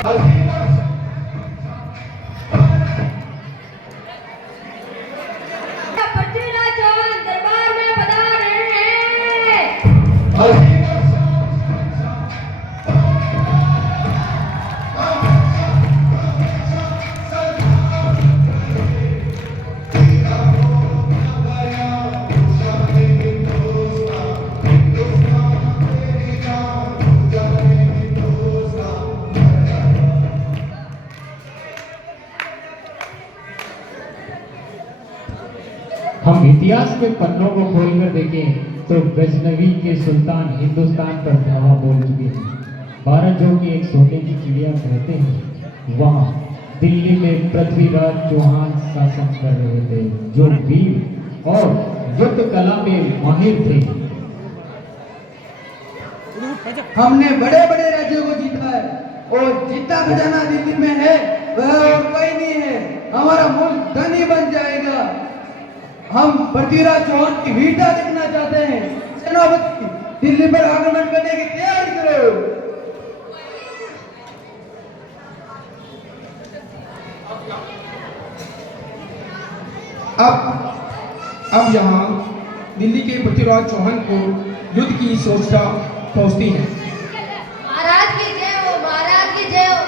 पृथ्वीराज चौहान दरबार में पधारे हैं। हम इतिहास के पन्नों को खोलकर देखें तो गजनवी के सुल्तान हिंदुस्तान पर धावा बोल चुके हैं। भारत जो कि एक सोने की चिड़िया कहते हैं, वहाँ दिल्ली में पृथ्वीराज चौहान शासन कर रहे थे, जो वीर और युद्ध कला में माहिर थे। हमने बड़े बड़े राज्यों को जीता है और जितना खजाना दिल्ली में है वह और कोई नहीं है। हमारा मुल्क धनी बन जाएगा। हम पृथ्वीराज चौहान की वीरता देखना चाहते हैं। सेनापति, दिल्ली पर आक्रमण करने की तैयारी करो। अब यहाँ दिल्ली के पृथ्वीराज चौहान को युद्ध की सूचना पहुंचती है। महाराज की जय हो, महाराज की जय हो।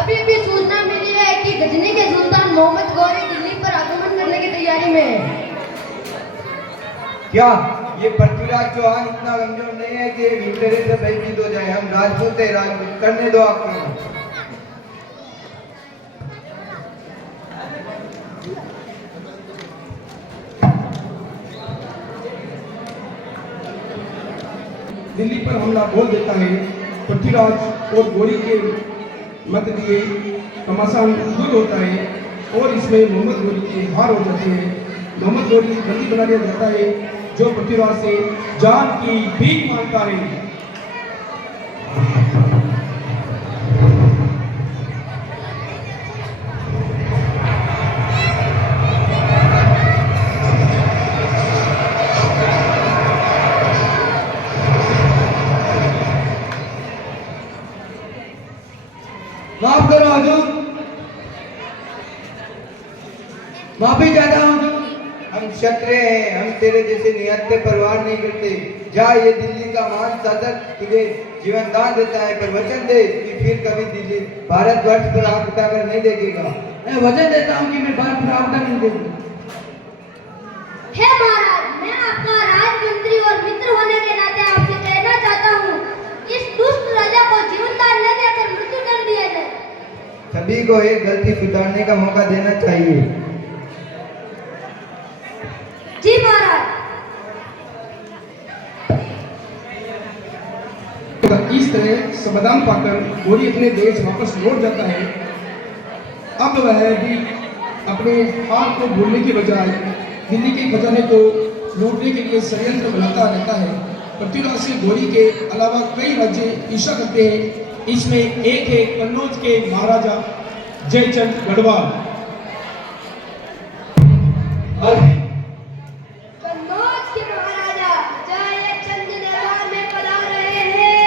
अभी भी सूचना मिली है कि गजनी के सुल्तान मोहम्मद गौरी दिल्ली पर आक्रमण करने की तैयारी में है। क्या ये पृथ्वीराज चौहान इतना कमजोर नहीं है कि विक्टोरी से भयभीत हो जाए? हम राजपूत है, राजपूत करने दो आक्रमण। दिल्ली पर हमला बोल देता है। पृथ्वीराज और गौरी के मध्य दिए घमासान युद्ध होता है और इसमें मोहम्मद गौरी की हार हो जाती है। मोहम्मद गौरी बंदी बना दिया जाता है, जो पृथ्वीराज से जान की भीख मांगता है। माफ करो हुजूर, माफी चाहता हूँ हुजूर। हम क्षत्रिय हैं, हम तेरे जैसे नियत पे परवाह नहीं करते। जा, ये दिल्ली का महान शासक तुझे जीवन दान देता है, पर वचन दे कि फिर कभी दिल्ली भारतवर्ष पर आग उठाकर नहीं देखेगा। मैं वचन देता हूँ कि मैं भारत पर आग नहीं देखूंगा। हे महाराज, मैं आपका राजमंत्री और मित्र होने के नाते आपसे कहना चाहता हूँ, इस दुष्ट राजा को जीवनदान न देकर मृत्युदंड दिया जाए। सभी को एक गलती सुधारने का मौका देना चाहिए। जी महाराज। इस तरह समाधान पाकर गौरी अपने देश वापस लौट जाता है। अब वह भी अपने हार को भूलने की बजाय दिल्ली के खजाने को लूटने के लिए षड्यंत्र बनाता रहता है। पृथ्वीराज से गौरी के अलावा कई राज्य ईर्ष्या करते हैं। इसमें एक है कन्नौज के महाराजा जयचंद गढ़वाल। कन्नौज के महाराजा जयचंद दरबार में पधार रहे हैं।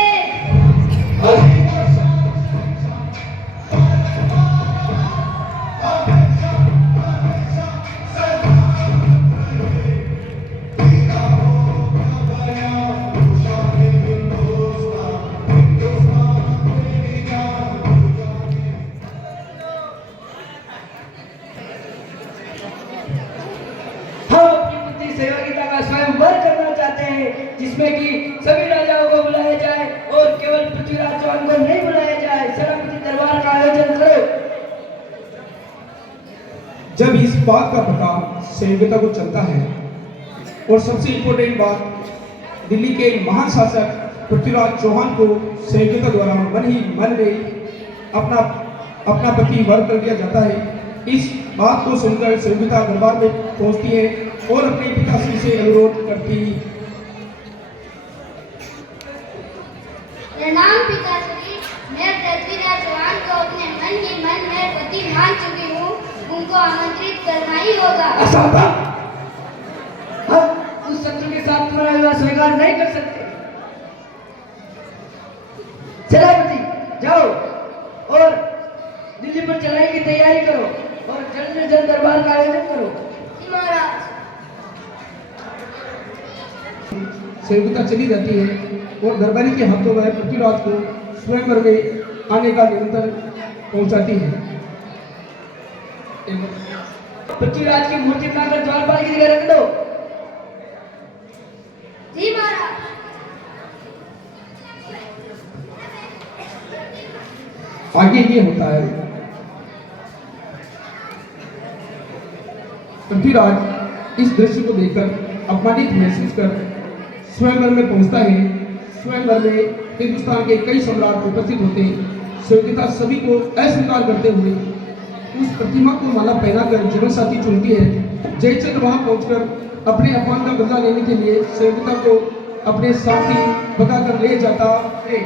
सहयोगिता का स्वयंवर करना चाहते हैं, जिसमें कि सभी राजाओं को बुलाया जाए और केवल पृथ्वीराज चौहान को नहीं बुलाया जाए। सेनापति दरबार का आयोजन करो। जब इस बात का पता सहयोगिता को चलता है और सबसे इम्पोर्टेंट बात, दिल्ली के महान शासक पृथ्वीराज चौहान को सहयोगिता द्वारा मन ही मन में अपना पति वर कर दिया जाता है। इस बात को सुनकर सहयोगिता दरबार में पहुंचती है और अपने पिताश्री से अनुरोध करती। प्रणाम पिताश्री, मैं पृथ्वीराज चौहान को अपने मन ही मन में पति मान चुकी हूँ। उनको आमंत्रित करना ही होगा। हम उस शत्रु के साथ तुम्हारा विवाह स्वीकार नहीं कर सकते। सेनापति, जाओ और जल्द से जल्द दरबार का आयोजन करो। जी महाराज। सेविका चली जाती है और दरबारी के हाथों वह पृथ्वीराज को स्वयंवर में आने का निमंत्रण पहुंचाती है। पृथ्वीराज की मूर्ति बनाकर द्वारपाल की जगह रख दो। जी महाराज। आगे ये होता है, पृथ्वीराज इस दृश्य को देखकर अपमानित महसूस कर स्वयंवर में पहुंचता है। स्वयंवर में हिंदुस्तान के कई सम्राट उपस्थित होते हैं। सेविका सभी को अस्वीकार करते हुए उस प्रतिमा को माला पहनाकर जीवन साथी चुनती है। जयचंद वहां पहुंचकर अपने अपमान का बदला लेने के लिए सेविका को अपने साथी भगाकर ले जाता है।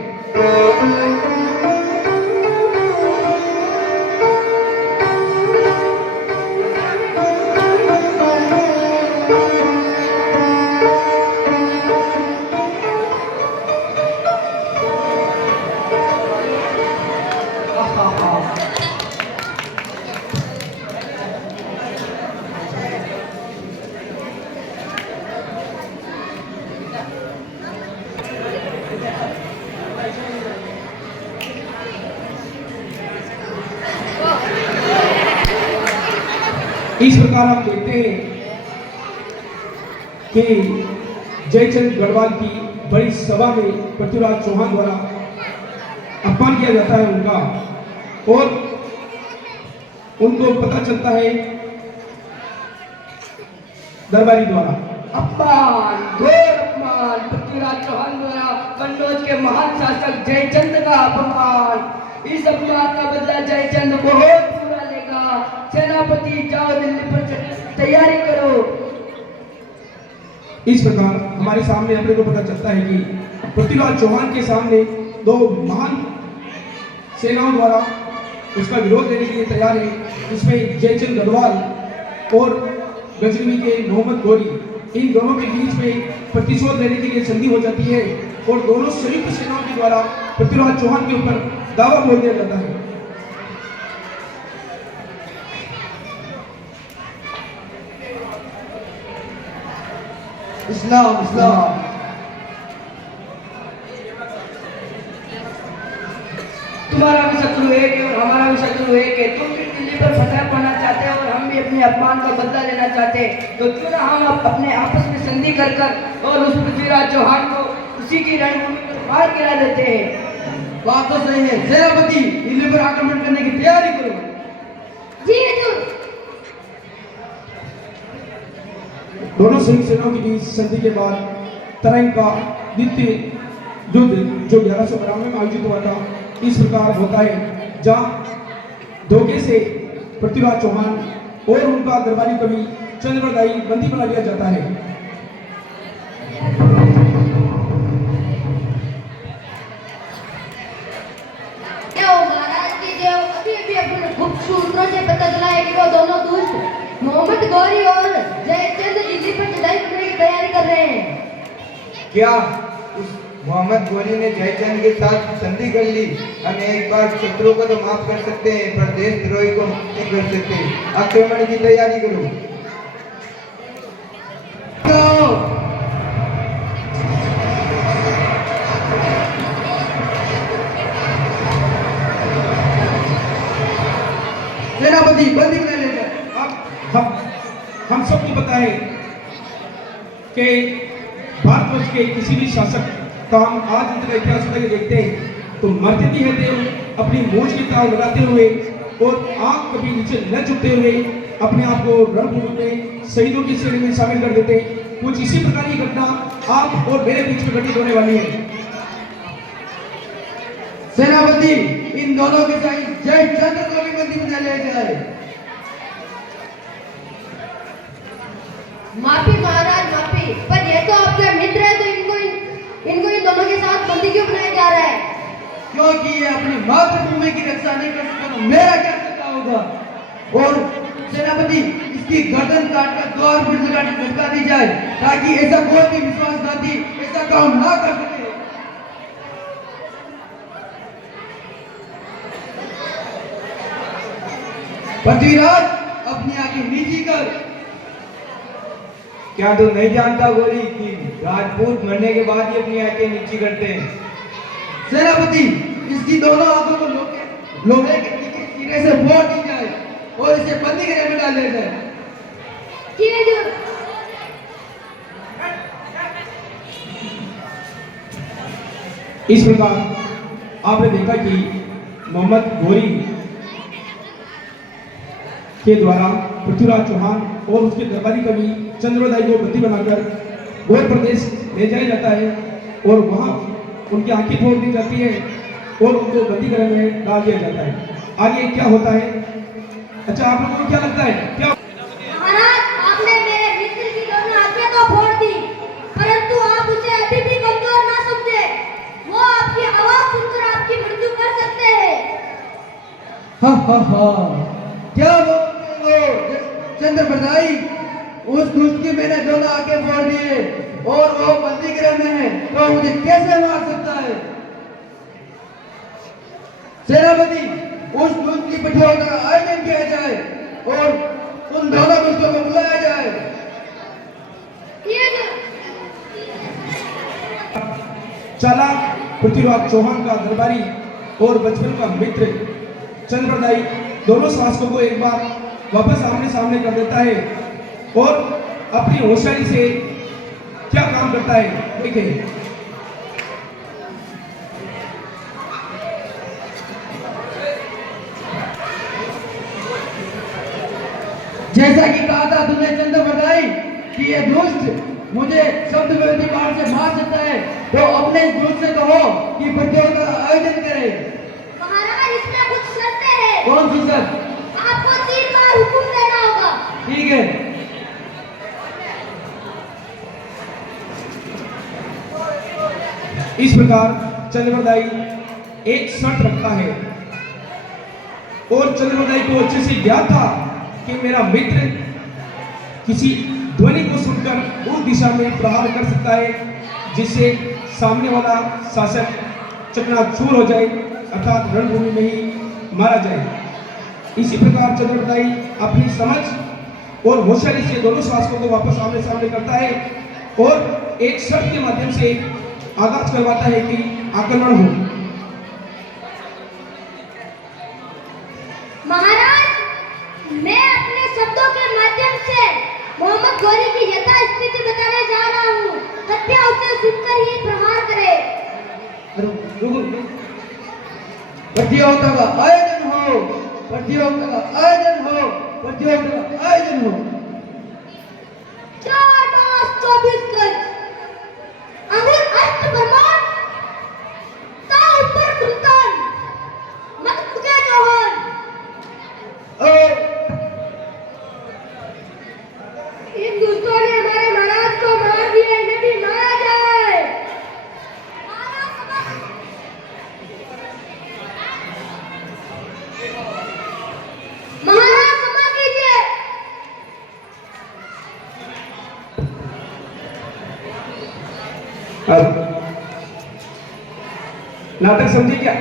इस प्रकार हम देखते हैं कि जयचंद गढ़वाल की बड़ी सभा में पृथ्वीराज चौहान द्वारा अपमान किया जाता है उनका, और उनको पता चलता है दरबारी द्वारा। अपमान, घोर अपमान, पृथ्वीराज चौहान द्वारा कन्नौज के महान शासक जयचंद का अपमान। इस अपमान का बदला जयचंद बहुत बुरा लेगा। सेनापति जाओ दिल्ली पर तैयारी करो। इस प्रकार हमारे सामने अपने को पता चलता है कि पृथ्वीराज चौहान के सामने दो महान सेनाओं द्वारा उसका विरोध देने के लिए तैयार है, जिसमें जयचंद गढ़वाल और गजनवी के मोहम्मद गौरी, इन दोनों के बीच में प्रतिशोध लेने के लिए संधि हो जाती है और दोनों संयुक्त सेनाओं के द्वारा पृथ्वीराज चौहान के ऊपर दावा बोल दिया जाता है। इस्लाम इस्लाम। तुम्हारा भी शत्रु एक है और हमारा भी शत्रु एक है। तुम भी दिल्ली पर फतह पाना चाहते हो और हम भी अपने अपमान का बदला लेना चाहते हैं। तो क्यों ना हम अपने आपस में संधि कर कर और उस पृथ्वीराज चौहान को उसी की रणभूमि पर मार गिरा देते हैं। बात तो सही है। सेनापति दिल्ली पर आक्रमण करने की तैयारी करो। जी हजूर। दोनों संयुक्त सेनाओं के बीच संधि के बाद तरंग का द्वितीय युद्ध जो 1192 में आयोजित हुआ था इस प्रकार होता है, जहां धोखे से पृथ्वीराज चौहान और उनका दरबारी कवि चंद्रवरदाई बंदी बना लिया जाता है। महाराज की जो अभी अपने गुप्त सूत्रों से पता चला है कि वो दोनों दुष्ट मोहम्मद गौरी और जयचंद दिल्ली पर चढ़ाई करने की तैयारी कर रहे हैं। क्या उस मोहम्मद गौरी ने जयचंद के साथ संधि कर ली? हम एक बार शत्रु को तो माफ कर सकते हैं पर देशद्रोही को नहीं कर सकते। आक्रमण की तैयारी करो। सेनापति बंदी कर लेकर। अब हम सबको पता है कि भारतवर्ष के किसी भी शासक का हम आज तक इतिहास में देखते हैं तो मरते भी रहते हुए अपनी मूंछ की ताव लगाते हुए और आंख कभी नीचे न झुकते हुए अपने आप को रणभूमि में शहीदों की श्रेणी में शामिल कर देते हैं। कुछ इसी प्रकार की घटना आप और मेरे बीच में घटित होने वाली है। सेनापति इन दोनों के साथ जयचंद को भी बंदी बना लिया जाए। माफी महाराज माफी, पर ये तो आपके मित्र है तो इनको इन दोनों के साथ बंदी क्यों बनाया जा रहा है? क्योंकि ये अपनी मातृभूमि की रक्षा नहीं कर सकता तो मेरा क्या करता होगा। और सेनापति इसकी गर्दन काटकर द्वार पर लटका दी जाए ताकि ऐसा कोई भी विश्वासघाती ऐसा काम ना कर सके। पृथ्वीराज अपनी आंखें नीची कर। क्या तू नहीं जानता गोरी कि राजपूत मरने के बाद ही अपनी आंखें नीची करते हैं? सेनापति, इसकी दोनों आंखों को लोहे के सिरे से फोड़ दी जाए और इसे बंदी गृह में डाल दिया जाए। जी हजूर। इस प्रकार आपने देखा कि मोहम्मद घोरी के द्वारा पृथ्वीराज चौहान और उसके दरबारी कवि चंद्रवदाई को बंदी बनाकर गौर प्रदेश ले जाया जाता है और वहां उनकी आंखें फोड़ दी जाती है और उनको बंदी गृह में डाल दिया जाता है। आगे क्या होता है? अच्छा, आप लोगों को क्या लगता है? क्या महाराज, आपने मेरे मित्र की दोनों आंखें तो फोड़ दी, परंतु आप उसे अभी भी कमजोर ना समझे। वो आपकी आवाज सुनकर आपकी मृत्यु कर सकते हैं। हा हा हा, क्या बोलते हो चंद्रप्रदाई? उस दुष्ट की मैंने दोनों आंखें फोड़ दिए और वो बंदी गृह में है, तो मुझे कैसे मार सकता है? सेनापति, उस दुष्ट की पिटाई का आयोजन किया जाए और उन दोनों दुष्टों को बुलाया जाए। चला पृथ्वीराज चौहान का दरबारी और बचपन का मित्र चंद्रप्रदाई दोनों शासकों को एक बार वापस आमने सामने कर देता है और अपनी होशियारी से क्या काम करता है देखिए। जैसा कि कहा था तुमने चंद्रप्रदाई कि ये दुष्ट मुझे शब्द विरोधी बाण से मार सकता है, तो अपने इस दुष्ट से कहो कि प्रतियोगिता का आयोजन करे। महाराज, इसमें कुछ शर्तें हैं। कौन सी शर्त? आपको 3 बार हुक्म देना होगा। ठीक है। इस प्रकार चंद्रप्रदाई एक शर्त रखता है और चंद्रप्रदाई को अच्छे से ज्ञात था कि मेरा मित्र किसी ध्वनि को सुनकर उस दिशा में प्रहार कर सकता है जिससे सामने वाला शासक चकनाचूर हो जाए, अर्थात रणभूमि में ही मारा जाए। इसी प्रकार चंद्रप्रदाई अपनी समझ और होशियारी से दोनों शासकों को वापस आमने सामने करता है और एक शर्त के माध्यम से आगाज करवाता है कि आक्रमण हो। महाराज, मैं अपने शब्दों के माध्यम से मोहम्मद घोरी की यथा स्थिति बताने जा रहा हूँ। कृपया उसे सुनकर ही प्रहार करे। प्रतियोगिता का आयोजन हो, प्रतियोगिता का आयोजन हो, प्रतियोगिता का आयोजन हो। 4 मास 24 गज, अंगुर अष्ट ब्रह्मांड, ता ऊपर सुल्तान, मत पुके चौहान। इन दुष्टों ने हमारे महाराज को मार दिया, इन्हें भी मारा जाए। महाराज क्षमा कीजिए। अब नाटक समझे क्या?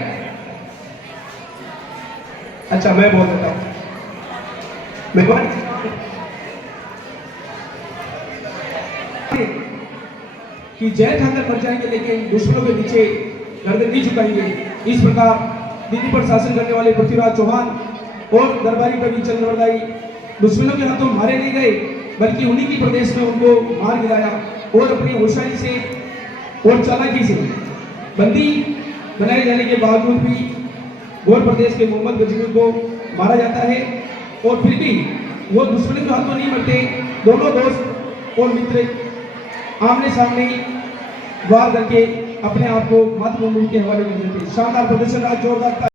अच्छा, मैं बोल देता हूं। कि जय ठाकर मर जाएंगे लेकिन दुश्मनों के पीछे गर्दन नहीं झुकाएंगे। इस प्रकार दिल्ली पर शासन करने वाले पृथ्वीराज चौहान और दरबारी कवि चंद्रप्रदाई दुश्मनों के हाथों मारे नहीं गए, बल्कि उन्हीं के प्रदेश में उनको मार गिराया और अपनी होशियारी से और चालाकी से बंदी बनाए जाने के बावजूद भी गौर प्रदेश के मोहम्मद गजनी को मारा जाता है। और फिर भी वो दुश्मनों के हाथों नहीं मरते। दोनों दोस्त और मित्र आमने सामने वार करके अपने आप को मातृभूमि के हवाले कर देते। शानदार प्रदर्शन आज जोरदार था।